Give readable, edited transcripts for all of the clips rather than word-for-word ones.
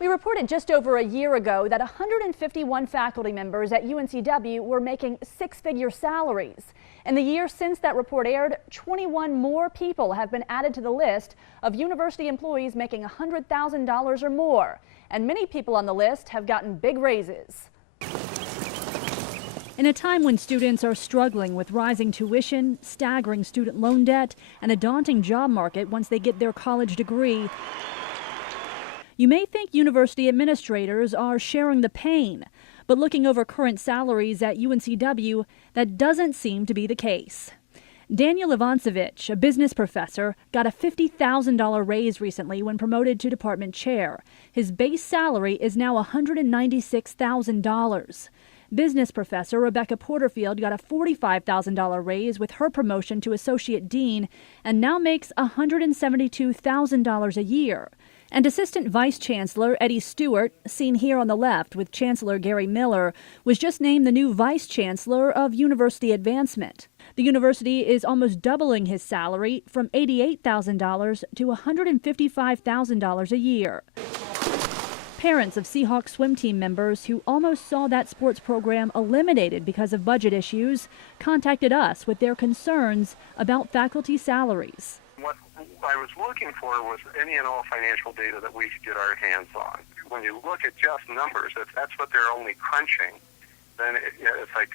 We reported just over a year ago that 151 faculty members at UNCW were making six-figure salaries. In the year since that report aired, 21 more people have been added to the list of university employees making $100,000 or more. And many people on the list have gotten big raises. In a time when students are struggling with rising tuition, staggering student loan debt, and a daunting job market once they get their college degree, you may think university administrators are sharing the pain, but looking over current salaries at UNCW, that doesn't seem to be the case. Daniel Ivancevich, a business professor, got a $50,000 raise recently when promoted to department chair. His base salary is now $196,000. Business professor Rebecca Porterfield got a $45,000 raise with her promotion to associate dean and now makes $172,000 a year. And Assistant Vice Chancellor Eddie Stewart, seen here on the left with Chancellor Gary Miller, was just named the new Vice Chancellor of University Advancement. The university is almost doubling his salary from $88,000 to $155,000 a year. Parents of Seahawks swim team members who almost saw that sports program eliminated because of budget issues contacted us with their concerns about faculty salaries. What I was looking for was any and all financial data that we could get our hands on. When you look at just numbers, if that's what they're only crunching, then it's like,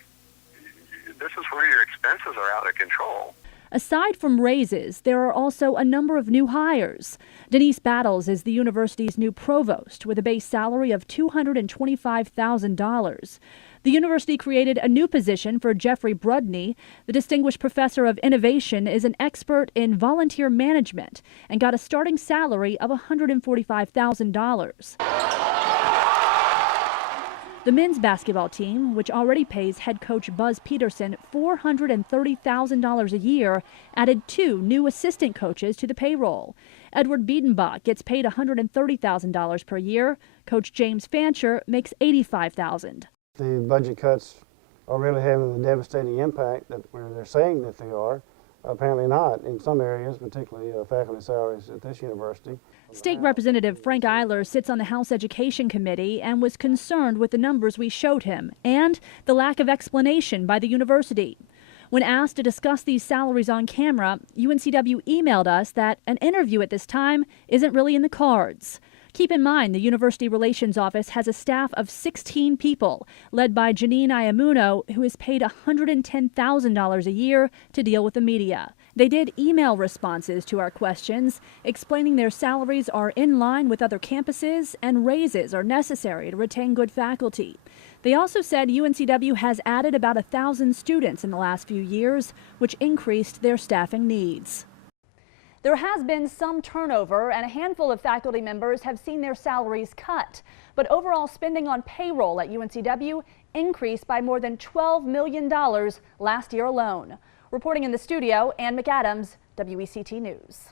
this is where your expenses are out of control. Aside from raises, there are also a number of new hires. Denise Battles is the university's new provost with a base salary of $225,000. The university created a new position for Jeffrey Brudney. The distinguished professor of innovation is an expert in volunteer management and got a starting salary of $145,000. The men's basketball team, which already pays head coach Buzz Peterson $430,000 a year, added two new assistant coaches to the payroll. Edward Biedenbach gets paid $130,000 per year. Coach James Fancher makes $85,000. The budget cuts are really having the devastating impact that they're saying that they are. Apparently not in some areas, particularly faculty salaries at this university. State Representative Frank Eiler sits on the House Education Committee and was concerned with the numbers we showed him and the lack of explanation by the university. When asked to discuss these salaries on camera, UNCW emailed us that an interview at this time isn't really in the cards. Keep in mind, the University Relations Office has a staff of 16 people, led by Janine Iamuno, who is paid $110,000 a year to deal with the media. They did email responses to our questions, explaining their salaries are in line with other campuses and raises are necessary to retain good faculty. They also said UNCW has added about 1,000 students in the last few years, which increased their staffing needs. There has been some turnover and a handful of faculty members have seen their salaries cut. But overall spending on payroll at UNCW increased by more than $12 million last year alone. Reporting in the studio, Ann McAdams, WECT News.